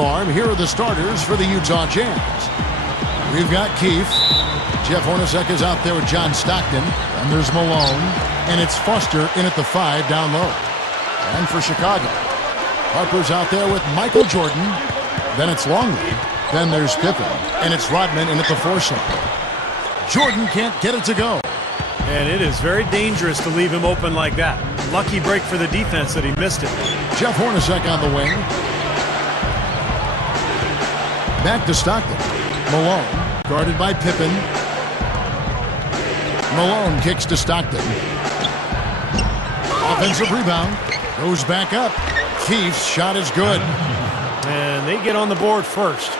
Farm, here are the starters for the Utah Jazz. We've got Keefe. Jeff Hornacek is out there with John Stockton. And there's Malone. And it's Foster in at the 5 down low. And for Chicago, Harper's out there with Michael Jordan. Then it's Longley. Then there's Pippen. And it's Rodman in at the 4 slot. Jordan can't get it to go. And it is very dangerous to leave him open like that. Lucky break for the defense that he missed it. Jeff Hornacek on the wing. Back to Stockton. Malone, guarded by Pippen. Malone kicks to Stockton. Offensive rebound. Goes back up. Keefe's shot is good. And they get on the board first.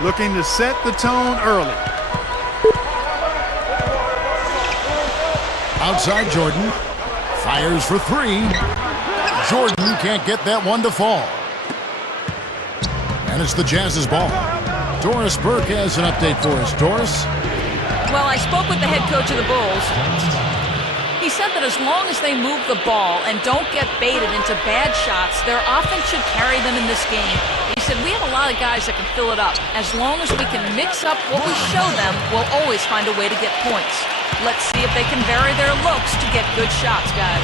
Looking to set the tone early. Outside Jordan. Fires for 3. Jordan can't get that one to fall. And it's the Jazz's ball. Doris Burke has an update for us. Doris? Well, I spoke with the head coach of the Bulls. He said that as long as they move the ball and don't get baited into bad shots, their offense should carry them in this game. He said, we have a lot of guys that can fill it up. As long as we can mix up what we show them, we'll always find a way to get points. Let's see if they can vary their looks to get good shots, guys.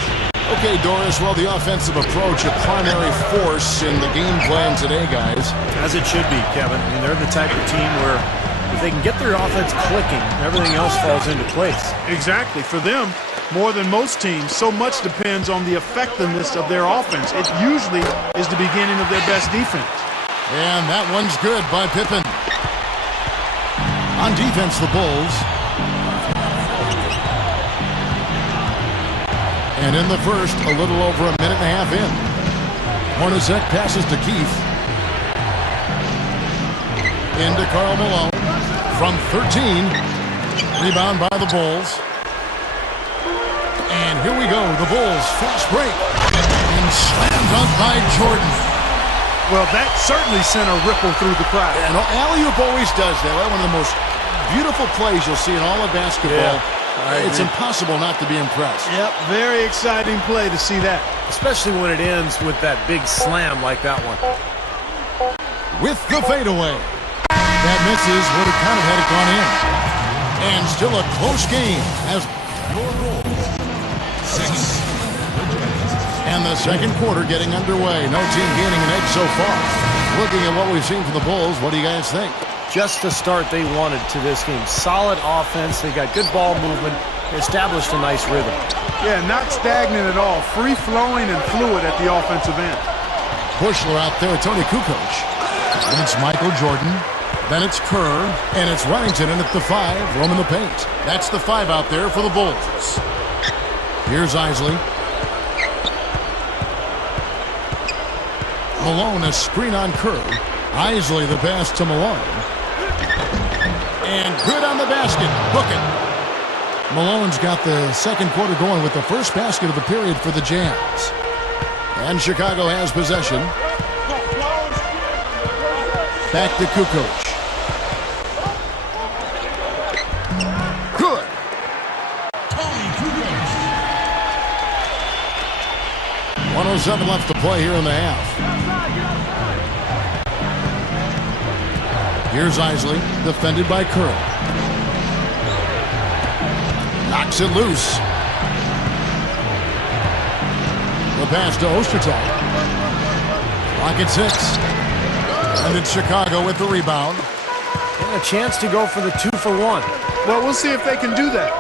Okay, Doris, well, the offensive approach, a primary force in the game plan today, guys. As it should be, Kevin. I mean, they're the type of team where if they can get their offense clicking, everything else falls into place. Exactly. For them, more than most teams, so much depends on the effectiveness of their offense. It usually is the beginning of their best defense. And that one's good by Pippen. On defense, the Bulls. And in the first, a little over a minute and a half in. Hornacek passes to Keefe. Into Karl Malone. From 13. Rebound by the Bulls. And here we go. The Bulls fast break. And slammed up by Jordan. Well, that certainly sent a ripple through the crowd. And alley-oop always does that. Right? One of the most beautiful plays you'll see in all of basketball. Yeah. It's impossible not to be impressed. Yep, very exciting play to see that. Especially when it ends with that big slam like that one. With the fadeaway. That misses, would have counted had it gone in. And still a close game as your roll. And the second quarter getting underway. No team gaining an edge so far. Looking at what we've seen from the Bulls, what do you guys think? Just the start they wanted to this game. Solid offense. They got good ball movement. They established a nice rhythm. Yeah, not stagnant at all. Free-flowing and fluid at the offensive end. Bushler out there with Tony Kukoc. And it's Michael Jordan. Then it's Kerr. And it's Remington in at the 5, roaming the paint. That's the 5 out there for the Bulls. Here's Isley. Malone, a screen on Kerr. Isley the pass to Malone. And good on the basket. Book it. Malone's got the second quarter going with the first basket of the period for the Jazz. And Chicago has possession. Back to Kukoc. Good. 1:07 left to play here in the half. Here's Isley, defended by Kerr. Knocks it loose. The pass to Ostertag. Clock at 6. And it's Chicago with the rebound. And a chance to go for the 2-for-1. Well, we'll see if they can do that.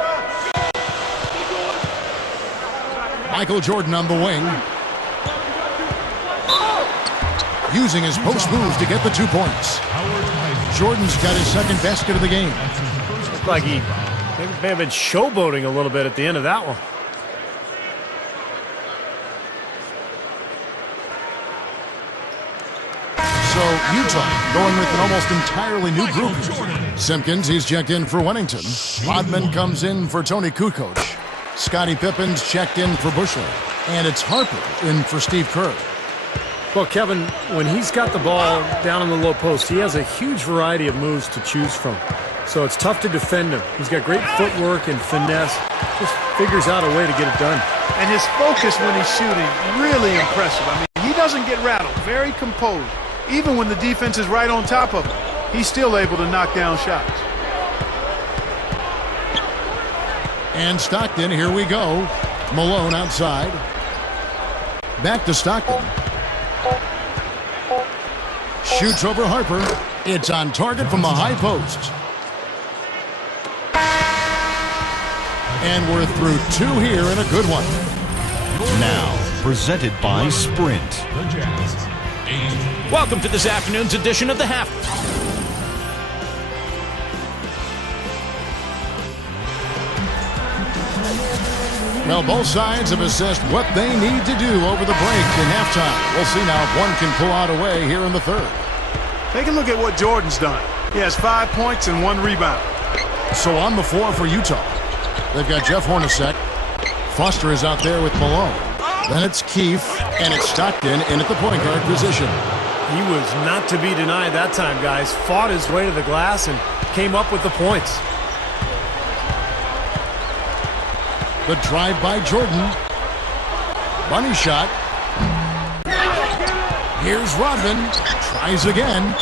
Michael Jordan on the wing. Using his post moves to get the 2 points. Jordan's got his second basket of the game. Looked like he may have been showboating a little bit at the end of that one. So Utah going with an almost entirely new group. Simpkins, he's checked in for Wennington. Rodman comes in for Tony Kukoc. Scottie Pippen's checked in for Bushler. And it's Harper in for Steve Kerr. Well, Kevin, when he's got the ball down in the low post, he has a huge variety of moves to choose from. So it's tough to defend him. He's got great footwork and finesse. Just figures out a way to get it done. And his focus when he's shooting, really impressive. I mean, he doesn't get rattled. Very composed. Even when the defense is right on top of him, he's still able to knock down shots. And Stockton, here we go. Malone outside. Back to Stockton. Shoots over Harper. It's on target from the high post. And we're through 2 here in a good one. Now, presented by Sprint. Welcome to this afternoon's edition of the Half. Well, both sides have assessed what they need to do over the break in halftime. We'll see now if one can pull out a way here in the third. Take a look at what Jordan's done. He has 5 points and 1 rebound. So on the floor for Utah, they've got Jeff Hornacek. Foster is out there with Malone. Then it's Keefe, and it's Stockton in at the point guard position. He was not to be denied that time, guys. Fought his way to the glass and came up with the points. The drive by Jordan. Bunny shot. Here's Rodman. Tries again.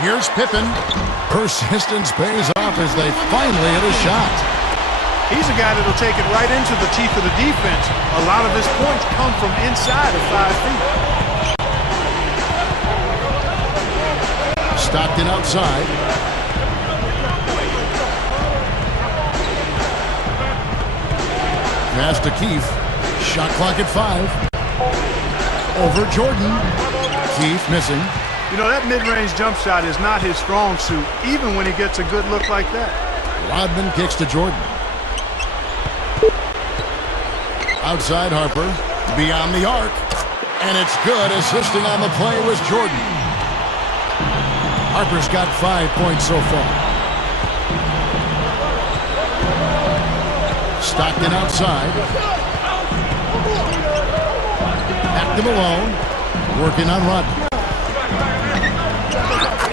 Here's Pippen. Persistence pays off as they finally hit a shot. He's a guy that'll take it right into the teeth of the defense. A lot of his points come from inside of 5 feet. Stockton outside. Pass to Keefe. Shot clock at 5. Over Jordan. Keefe missing. You know, that mid-range jump shot is not his strong suit, even when he gets a good look like that. Rodman kicks to Jordan. Outside Harper. Beyond the arc. And it's good. Assisting on the play was Jordan. Harper's got 5 points so far. Stockton outside. Back to Malone. Working on Rodman.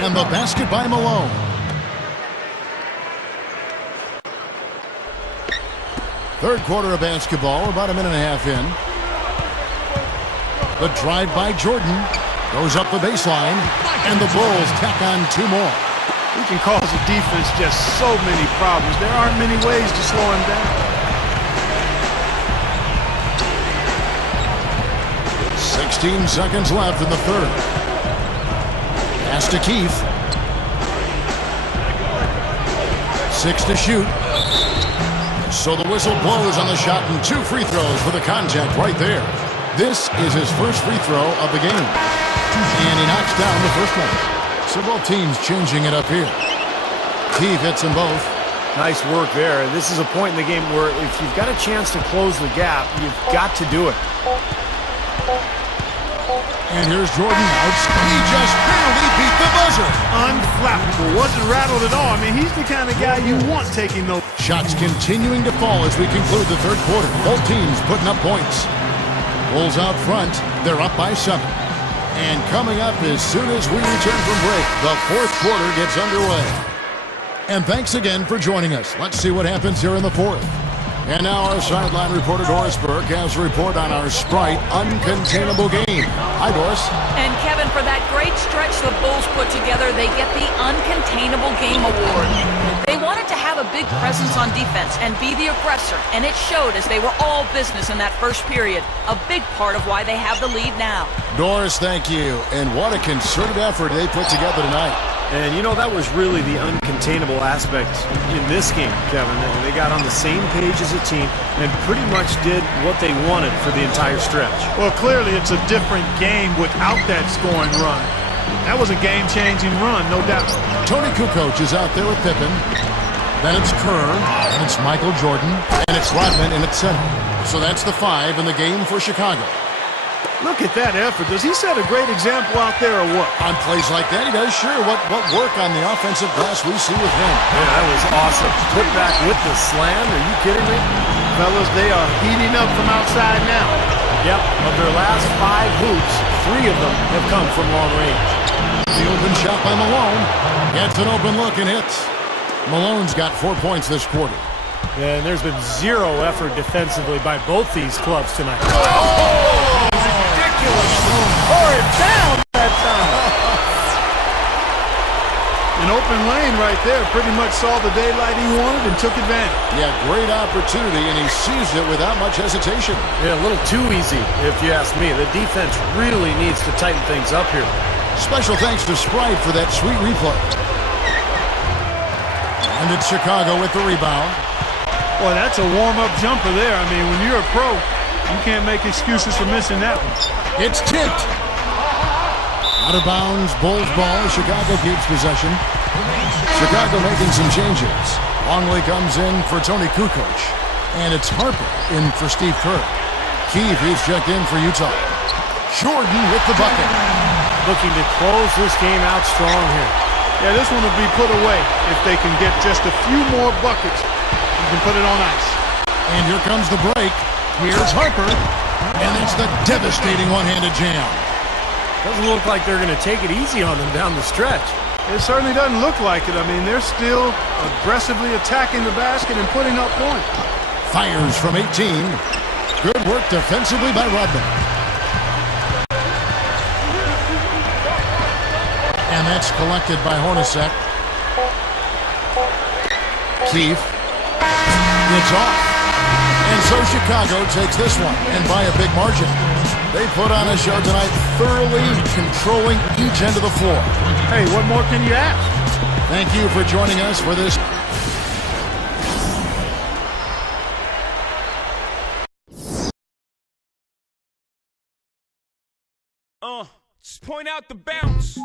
And the basket by Malone. Third quarter of basketball, about a minute and a half in. The drive by Jordan. Goes up the baseline. And the Bulls tack on 2 more. He can cause the defense just so many problems. There aren't many ways to slow him down. 16 seconds left in the third. Pass to Keefe. 6 to shoot. So the whistle blows on the shot and 2 free throws for the contact right there. This is his first free throw of the game. And he knocks down the first one. So both teams changing it up here. Keefe hits them both. Nice work there. This is a point in the game where if you've got a chance to close the gap, you've got to do it. And here's Jordan out. He just barely beat the buzzer. Unflappable. Wasn't rattled at all. I mean, he's the kind of guy you want taking those. Shots continuing to fall as we conclude the third quarter. Both teams putting up points. Bulls out front. They're up by 7. And coming up as soon as we return from break, the fourth quarter gets underway. And thanks again for joining us. Let's see what happens here in the fourth. And now our sideline reporter Doris Burke has a report on our Sprite Uncontainable game. Hi, Doris. And Kevin, for that great stretch the Bulls put together, they get the Uncontainable Game Award. They wanted to have a big presence on defense and be the aggressor, and it showed as they were all business in that first period. A big part of why they have the lead now. Doris, thank you. And what a concerted effort they put together tonight. And, you know, that was really the uncontainable aspect in this game, Kevin. They got on the same page as a team and pretty much did what they wanted for the entire stretch. Well, clearly it's a different game without that scoring run. That was a game-changing run, no doubt. Tony Kukoc is out there with Pippen. Then it's Kerr, and it's Michael Jordan, and it's Rodman in at center. So that's the 5 in the game for Chicago. Look at that effort. Does he set a great example out there or what? On plays like that, he does. Sure, what work on the offensive glass we see with him. Yeah, that was awesome. Put back with the slam. Are you kidding me? Fellas, they are heating up from outside now. Yep, of their last 5 hoops, 3 of them have come from long range. The open shot by Malone. Gets an open look and hits. Malone's got 4 points this quarter. And there's been 0 effort defensively by both these clubs tonight. Oh! Ridiculous. Pour it down that time. An open lane right there. Pretty much saw the daylight he wanted and took advantage. Yeah, great opportunity, and he seized it without much hesitation. Yeah, a little too easy, if you ask me. The defense really needs to tighten things up here. Special thanks to Sprite for that sweet replay. And it's Chicago with the rebound. Boy, that's a warm-up jumper there. I mean, when you're a pro, you can't make excuses for missing that one. It's tipped. Out of bounds, Bulls ball. Chicago keeps possession. Chicago making some changes. Longley comes in for Tony Kukoc. And it's Harper in for Steve Kerr. Keefe, he's checked in for Utah. Jordan with the bucket. Looking to close this game out strong here. Yeah, this one will be put away if they can get just a few more buckets. You can put it on ice. And here comes the break. Here's Harper. And it's the devastating one-handed jam. Doesn't look like they're going to take it easy on them down the stretch. It certainly doesn't look like it. I mean, they're still aggressively attacking the basket and putting up points. Fires from 18. Good work defensively by Rodman. And that's collected by Hornacek. Keefe. It's off. And so Chicago takes this one, and by a big margin. They put on a show tonight, thoroughly controlling each end of the floor. Hey, what more can you ask? Thank you for joining us for this. Just point out the bounce.